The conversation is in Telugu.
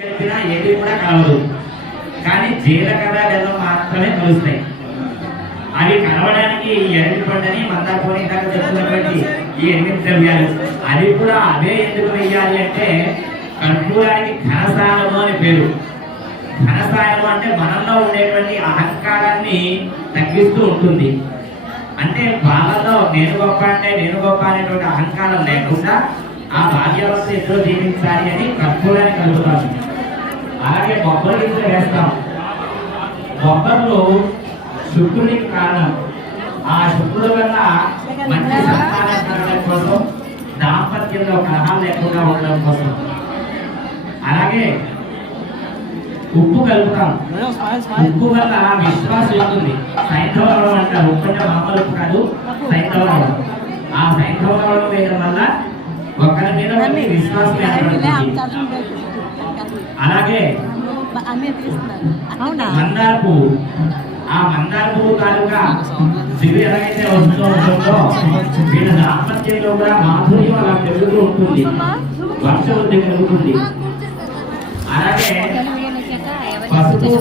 ఏది కూడా కలవదు, కానీ జీలకర్ర బెల్లం మాత్రమే కలుస్తాయి. అవి కలవడానికి ఎరటి పంటని మందారపోని దాకా చెప్తున్నటువంటి ఈ 8 ద్రవ్యాలు అవి కూడా అవే ఎందుకు వెయ్యాలి అంటే కర్పూరానికి ఘనసారము అని పేరు. ఘనసారము అంటే మనలో ఉండేటువంటి అహంకారాన్ని తగ్గిస్తూ ఉంటుంది. అంటే వాళ్ళలో నేను గొప్ప అనేటువంటి అహంకారం లేకుండా ఆ భాగ్యవస్థ ఎదురు జీవించాలి అని కర్పూరాన్ని కలుపుతాం. అలాగే బొబ్బరి గింజలు వేస్తాం. బొబ్బర్లు శుక్రుడికి కారణం. ఆ శుక్రుడు వల్ల మంచి సంతానం కలగడం కోసం, దాంపత్యంలో కలహాలు లేకుండా ఉండడం కోసం. అలాగే ఉప్పు కలుపుతాం. ఉప్పు వల్ల విశ్వాసం ఉంటుంది. సైంధవరం అంటారు. ఉప్పు అంటే మామూలు ఉప్పు కాదు, సైంధవరం. ఆ సైంధవరం వేయడం వల్ల ఒకరి మీద విశ్వాసం ఏర్పడుతుంది. అలాగే మందార పువ్వు, ఆ మందార పువ్వు తాలూకా దిగులు ఎలాగైతే వస్తూ ఉంటుందో వీళ్ళ దాంపత్యంలో కూడా మాధుర్యం అలా పెరుగుతూ ఉంటుంది, వంశవృద్ధి కలుగుతుంది. అలాగే